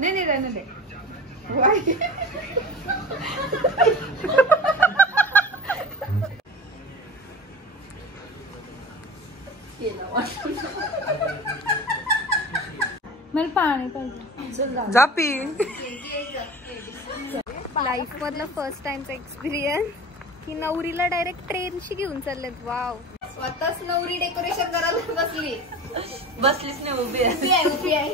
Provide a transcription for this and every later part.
नाही राहणं दे. मला पाणी पाहिजे. जा पी. लाईफ मधला फर्स्ट टाइमचा एक्सपिरियन्स की नवरीला डायरेक्ट ट्रेनशी घेऊन चाललेत. वाव. स्वतःच नवरी डेकोरेशन करायला बसलीच नाही, उभी आहे.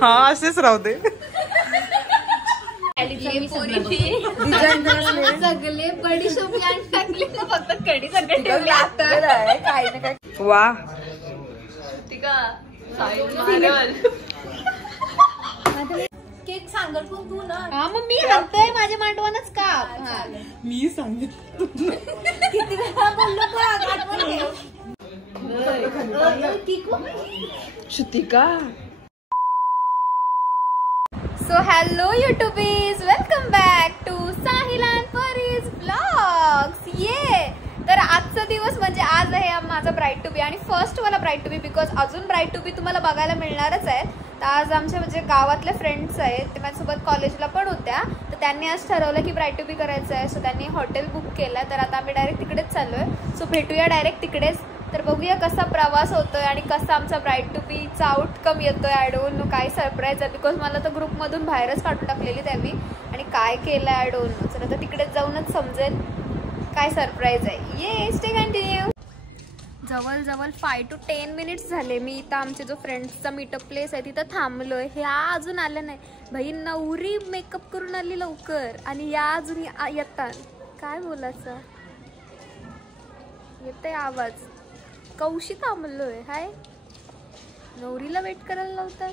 हा असेच राहू दे. सगळे बडीशोप टाकली ना, फक्त कडी सगळं ठेवली. वा केक सांगत तू ना. हा मग मी आणतोय माझ्या मांडवानच का. मी सांगितलं किती वेळा बोललो Shrutika. So hello YouTubies, welcome back to Sahil and Pari's blogs. ये तर आजचा दिवस म्हणजे आज आहे माझा ब्राईड टू बी आणि फर्स्ट वाला ब्राईड टू बी, बिकॉज अजून ब्राईड टू बी तुम्हाला बघायला मिळणारच आहेत. तर आज आमच्या म्हणजे गावातले फ्रेंड्स आहेत, ते माझ्यासोबत कॉलेजला पण होत्या, तर त्यांनी आज ठरवलं की ब्राईड टू बी करायचं आहे. सो त्यांनी हॉटेल बुक केलं, तर आता आम्ही डायरेक्ट तिकडेच चाललोय. सो भेटूया डायरेक्ट तिकडेच. तर बघूया कसा प्रवास होतोय आणि कसा आमचा ब्राईड टू बीचा आउटकम येतोय. आय डोंट नो काय सरप्राईज आहे, बिकॉज मला तर ग्रुपमधून बाहेरच काढून टाकलेली त्यावी, आणि काय केलं आय डोंट नो. तर आता तिकडेच जाऊनच समजेल काय सरप्राईज आहे. ये स्टे कंटिन्यू. जवळ 5 to 10 मिनिट्स झाले मी इथं आमचे जो फ्रेंड्सचा मीटअप प्लेस आहे तिथं थांबलोय. ह्या अजून आल्या नाही. भाई नवरी मेकअप करून आली लवकर आणि या अजून येतात. काय बोलायचं, येतंय आवाज. कौशी थांबलोय. हाय, नवरीला वेट करायला लावतात.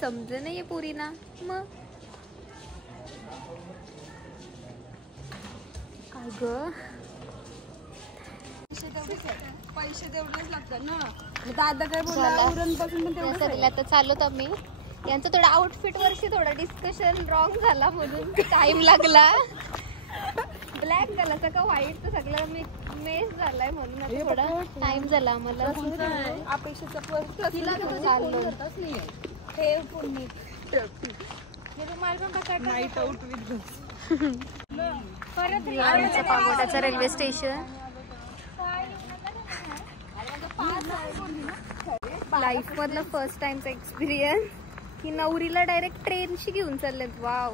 समजे नाहीये पुरीना. मग काय ग, पैसे तेवढेच लागतात ना. दादा काय बोलला, उरणपासून पण तेवढं. आता चालत आम्ही. यांचं थोडं आउटफिट वरती थोडं डिस्कशन रॉंग झाला म्हणून टाइम लागला. ब्लॅक कलरचा का व्हाईट, तर सगळं मेस झालाय म्हणून आता थोडा टाइम झाला आम्हाला. अपेक्षेचा नाईट आउट विथ परत पागोटाचं रेल्वे स्टेशन. लाईफ मधला फर्स्ट टाइमचा एक्सपिरियन्स की नवरीला डायरेक्ट ट्रेनशी घेऊन चाललेत. वाव.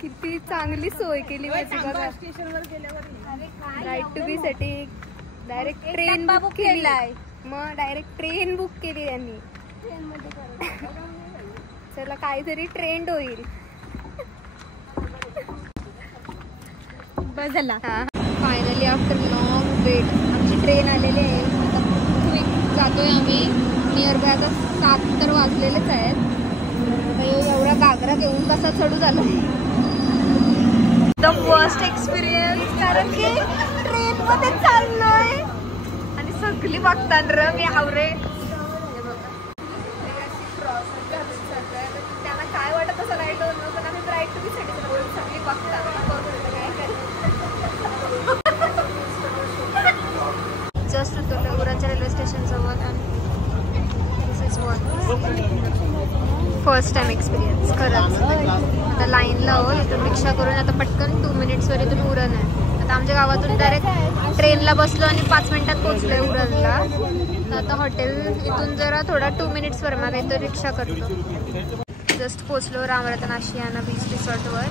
किती चांगली सोय केली माहिती बघा. राईट टू बी साठी डायरेक्ट ट्रेन बुक केलाय. मग डायरेक्ट ट्रेन बुक केली त्यांनी. चला काहीतरी ट्रेंड होईल. बस झाला. फायनली आफ्टर लॉंग वेट आमची ट्रेन आलेली आहे. आता क्विक जातोय आम्ही. नियर बाय आता 7 तर वाजलेलेच आहेत. एवढा घागरा घेऊन कसा चढू झाला. द फर्स्ट एक्सपिरियन्स, कारण की ट्रेन मध्ये चाललोय आणि सगळी बघतात र मी आवरे. त्यांना काय वाटत असं नाही डोन, पण आम्ही ब्राईड टू बी साठी सगळी बघतात. जस्ट उतरलो उरणच्या रेल्वे स्टेशन जवळ. दिस इज फर्स्ट टाइम एक्सपिरियन्स खरंच. आता लाईन लावल इथून रिक्षा करून आता पटकन 2 मिनिट्सवर इथून उरण आहे. आता आमच्या गावातून डायरेक्ट ट्रेनला बसलो आणि 5 मिनिटात पोहोचलोय उरणला. तर आता हॉटेल इथून जरा थोडा 2 मिनिट्सवर मला इथं रिक्षा करतो. जस्ट पोहोचलो रामरतन आशियाना बीच रिसॉर्टवर.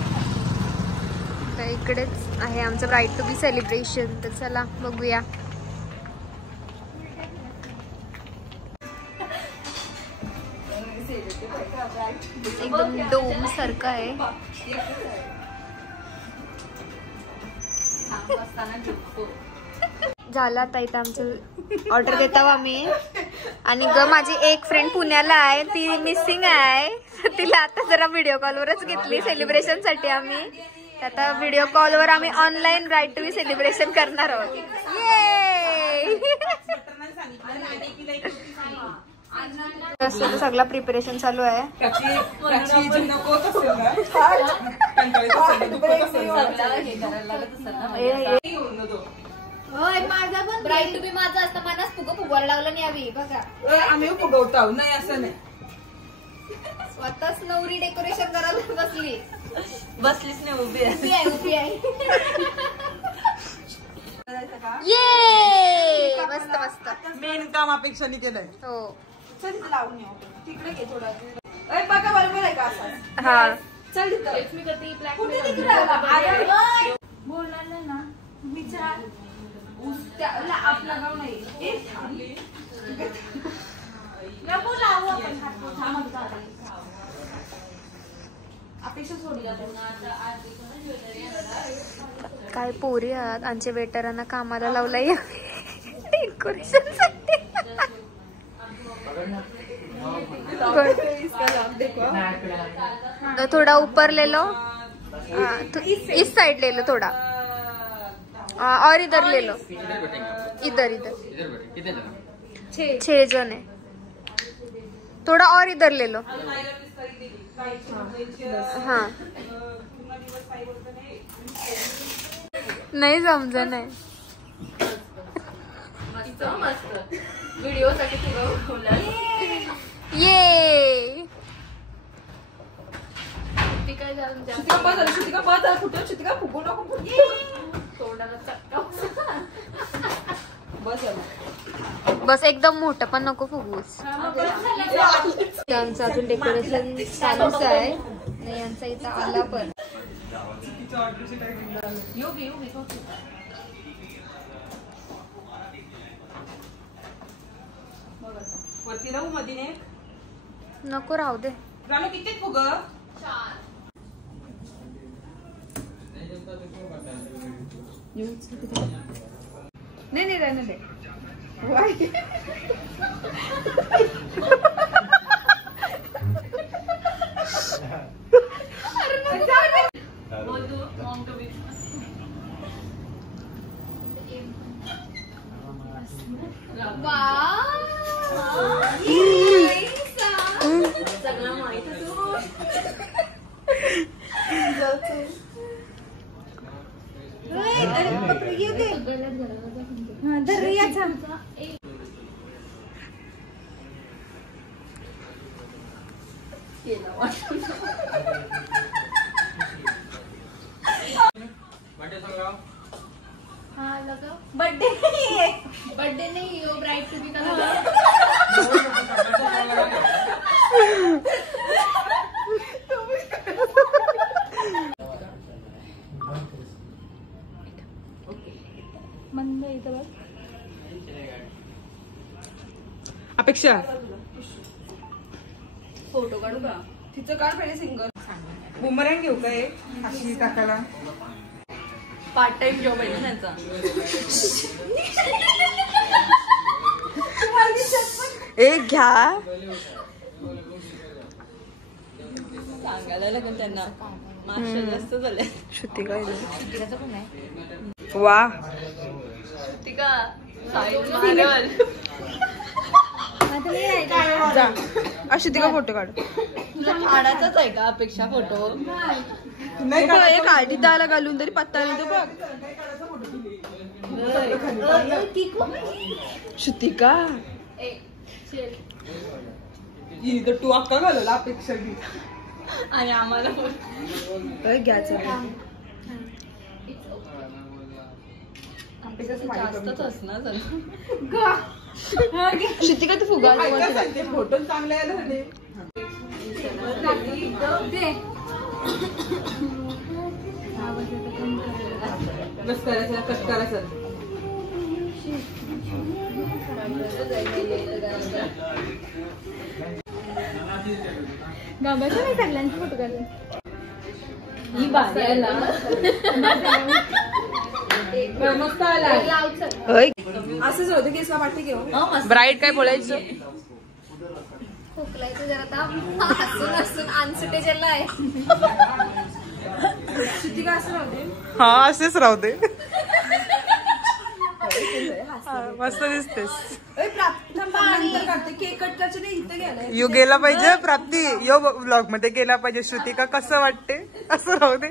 तर इकडेच आहे आमचं ब्राईड टू बी सेलिब्रेशन. तर चला बघूया. एकदम डोम सारखं आहे. झालं आता इथं आमचं ऑर्डर देतो आम्ही. आणि ग माझी एक फ्रेंड पुण्याला आहे, ती मिसिंग आहे. तिला आता जरा व्हिडिओ कॉलवरच घेतली सेलिब्रेशन साठी आम्ही. आता व्हिडिओ कॉलवर आम्ही online bride to be celebration करणार आहोत. सगळं प्रिपरेशन चालू आहे. माझा पण ब्राईड टू बी माझा असतं. मनाच फुग फुगवा फुगायला लागलं नाही आम्ही बघा. आम्ही फुगवतो नाही असं नाही. स्वतःच नवरी डेकोरेशन करायला बसली. बसलीच नाही उभी आहे. उभी आहे उभी आहे. ये मस्त मस्त. मेन काम अपेक्षाने केलंय. हो चल तिथे लावून येऊ तिकडे घे थोडा. बघा बरोबर आहे का असं. हा चल तिथं मी कधी कुठे तिकडे बोलणार नाही ना विचार त्याला आपला गाव नाही नको लावू आपण अपेक्षा सोडली काय पोरी आहात आमच्या वेटरांना कामाला लावलाय डेकोरेशन साठी. तो थोड़ा ऊपर ले लो. इस साइड ले लो थोड़ा. और इधर ले लो. इधर इधर 6 जन है. थोड़ा और इधर ले लो. हाँ नाही समजा नाही. व्हिडिओ साठी ये शुतिका फुगू नको बस एकदम मोठं पण नको फुगूस. त्यांचं अजून डेकोरेशन चालूच आहे. यांचा इथं आला पण वरती राहू मध्ये नको राहू दे. रानू किती फुग नाही नाही राहणार दे. बर्थडे नहीं हो ब्राइड टू बी का. मंद इथं बघ. अपेक्षा फोटो काढू का तिचं काढ पहिले सिंगल. बुमरँग घेऊ काय अशी टाकायला. पार्ट टाइम जॉब आहे ना त्यांचा. एक घ्या सांगायला लागेल त्यांना. मास्टर जास्त झाले. श्रुती काय वा श्रुतिका साहिल मारल. जा श्रुती का फोटो काढ. आडाचाच आहे का अपेक्षा फोटो. नाही एक आयडी त्याला घालून तरी पत्ता नाही तो बघ. श्रुतिका इथं तू अक्का घालवला अपेक्षा घे आणि आम्हाला घ्यायचं जास्तच असणार. श्रुतिका तू फुगा फोटो चांगले आले झाले. बस करायचं कट करायचं. गावाच्या नाही सगळ्यांचे फोटो काढले. ही बाजायला मस्त आला. असंच होतं केसला पाठी घेऊ. ब्राईड काय बोलायचं. खोकलायचं जरा आता हसून हसून अनसुटे जेला आहे. श्रुतिका असं राहू दे. हा असेच राहू दे. मस्त दिसतेस. केक कट करायचं नाही इथं गेलाय. यू गेला पाहिजे प्राप्ती. यो ब्लॉग मध्ये गेला पाहिजे. श्रुतिका कसं वाटते असं राहू दे.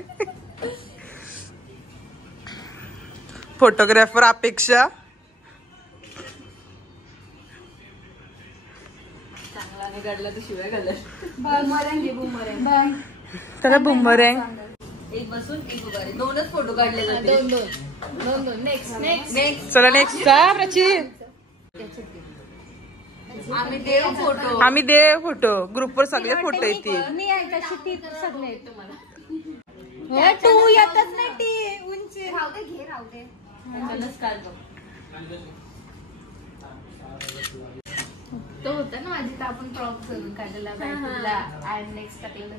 फोटोग्राफर अपेक्षा त्याला बुमरँग एक बसून एक उभा रे. दोनच फोटो काढले जाते. दोन नेक्स्ट चला नेक्स्ट प्राची. आम्ही देव फोटो ग्रुपवर सगळे फोटो येतील. तू येतच नाही ती उंची. राहू दे तो होता ना माझी तर आपण प्रॉप करून काढलेला आणि नेक्स्ट टाकलेला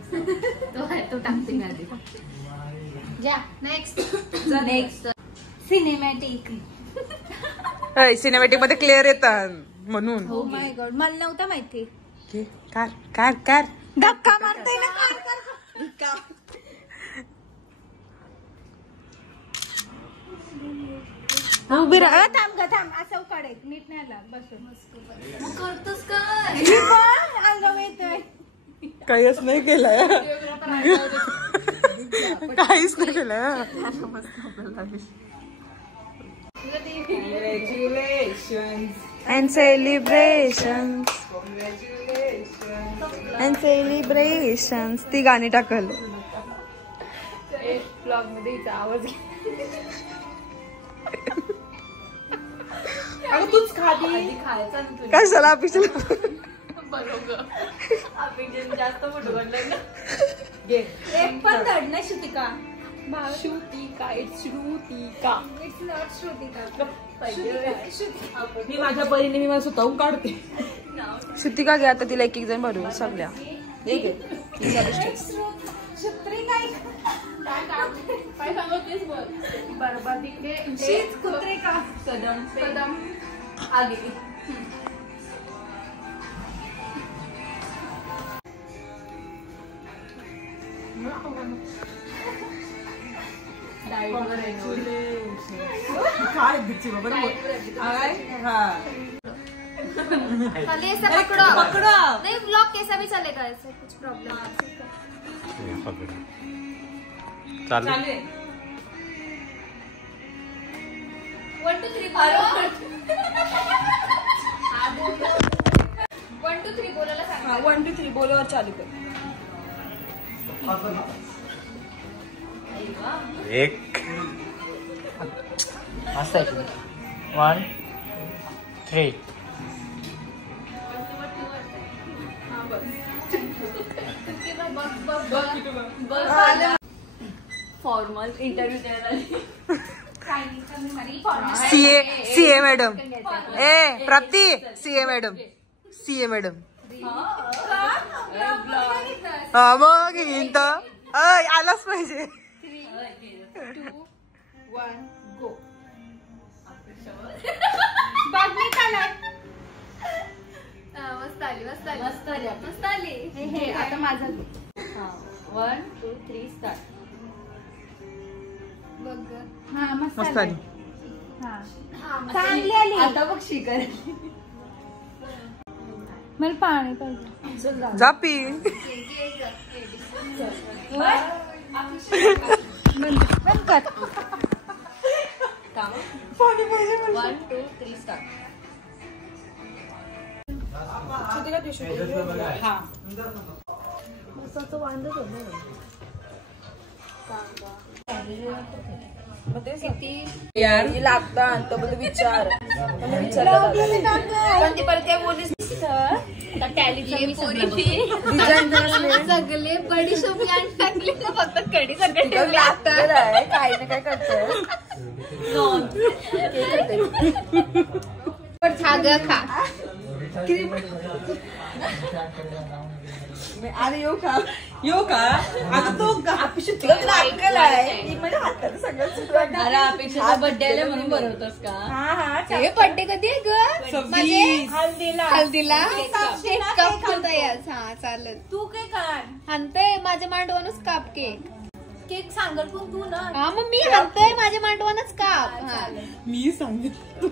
तो टाकते मी आधी. जा नेक्स्ट सिनेमॅटिक. सिनेमॅटिक मध्ये क्लिअर येतात म्हणून. हो माय गॉड मला नव्हतं माहिती. कार कार कार धक्का मारतोय ना कार. उभी राहा. थांब ग थांब असं काढाय नीट नाही आला बसून करतोस काय? अंगावर येतोय. काहीच नाही केलंय. काहीच नाही केलंय. And celebrations and celebrations. ती गाणी टाकल. ब्लॉग मध्ये हिचा आवाज तूच कशाला अपेक्षा. जास्त फोटो काढलाय ना. एक पण धड नाही Shrutika. It's Shrutika. It's not Shrutika. मी माझ्या परीने मी मला स्वतःहून काढते. श्रुतिका घ्या आता तिला एक एक जण भरू सगळ्या. बरोबर तिकडे कुत्रे का कदम आगे. ऐसा पकड़ो नहीं ब्लॉग कैसा भी चलेगा. ऐसा कुछ प्रॉब्लम चालेल. 1 2 3 1 2 3 बोलायला सांग. 1 2 3 बोलावर चालू कर. एक मस्त आहे. 1 3 फॉर्मल इंटरव्ह्यू द्यायला. CA madam. ए प्राप्ती. CA madam. हा मग येईन तर. आलाच पाहिजे. 3 2 1 गो. बागनीत आला. मस्त आली. हे आता माझा 1 2 3 स्टार्ट. बघ हा मस्त आली. चांगली आली. आता बघ शिकर. मला पाणी पाहिजे. जा पी. बंद कर. पाणी पाहिजे. 1 2 3 स्टार्ट. हा यार लागता तो बोल विचार. पण ती परत काय बोललीस सगळे बडी शोपी आणि टाकली ना फक्त कडी सगळे काय ना काय करतोय. खा. अरे येऊ का आता तो अपेक्षा अरे अपेक्षा बर्थडे म्हणून बनवतोस का? हे बर्थडे कधी आहे ग? हल्दीला काप करतायस. हा चालेल. तू काय काढ हाणतय माझ्या मांडवानच काप केक सांगल पण तू ना. हा मग मी हाणतय माझ्या मांडवानच काप. मी सांगितलं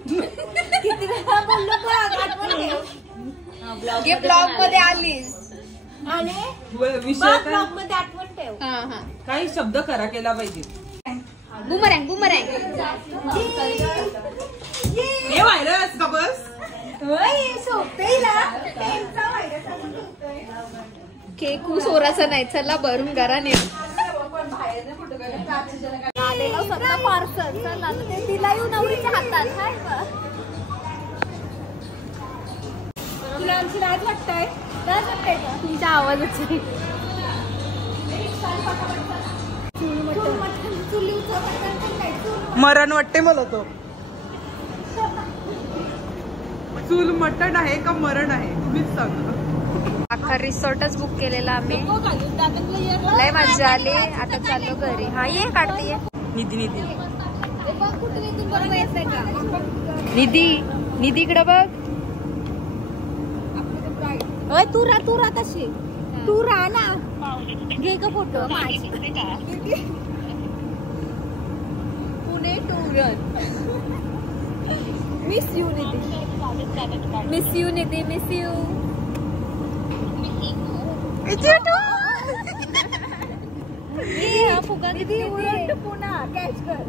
किती वेळा बोललो का? ब्लॉग मध्ये आलीस आणि ब्लॉग मध्ये आठवण ठेव. काही शब्द खरा केला पाहिजे. बुमरँग हे व्हायरस का बस. केक सोराचा नाही, चला भरून घराने आलेला सगळा पार्सल. चला ते तिला येऊ नवरीच्या हातात. हाय बा. तुला आमची लाज वाटतंय? लाज वाटतंय का? तुमच्या आवाजाची. मरण वाटते मला तो. चूल मटण आहे का मरण आहे तुम्हीच सांगा. अख्खा रिसॉर्टच बुक केलेला आम्ही. लय मजा आली. आता चाललो घरी. हा ये काढते. निधी निधी निधी निधी इकडे बघ. तू राहा तशी. तू राहा ना. घे का photo. Pune tour. Miss you Nidhi. Miss you Nidhi. Miss you. फुगा पुन्हा कॅच कर.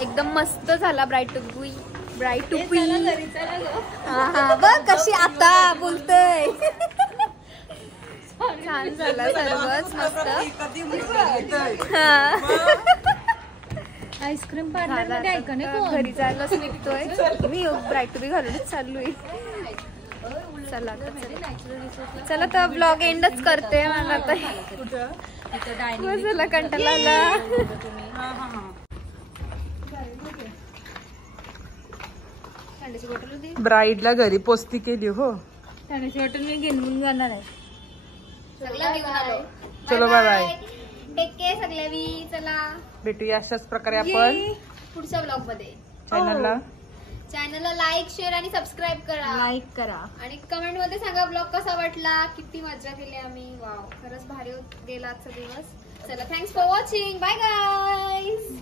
एकदम मस्त झाला ब्राईट टू बी. हा बघ कशी आता बोलतोय. छान झाला सर्वच मस्त. आईस्क्रीम पार्लर घरी जायलाच निघतोय. मी ब्राईट टू बी घालूनच चाललोय. चला चला तर ब्लॉग एंडच करते. मला तर कंटाळा आला. ब्राईडला घरी पोस्ती केली हो. ठाण्याची हॉटेल मी घेऊन जाणार आहे. चलो बाय बाय. टेक केअर सगळ्या. चला भेटूया अशाच प्रकारे आपण पुढच्या ब्लॉग मध्ये. चॅनलला लाईक शेअर आणि सबस्क्राईब करा. आणि कमेंट मध्ये सांगा ब्लॉग कसा वाटला. किती मजा केली आम्ही. वाव खरंच भारी गेला आजचा दिवस. चला thanks for watching. Bye guys.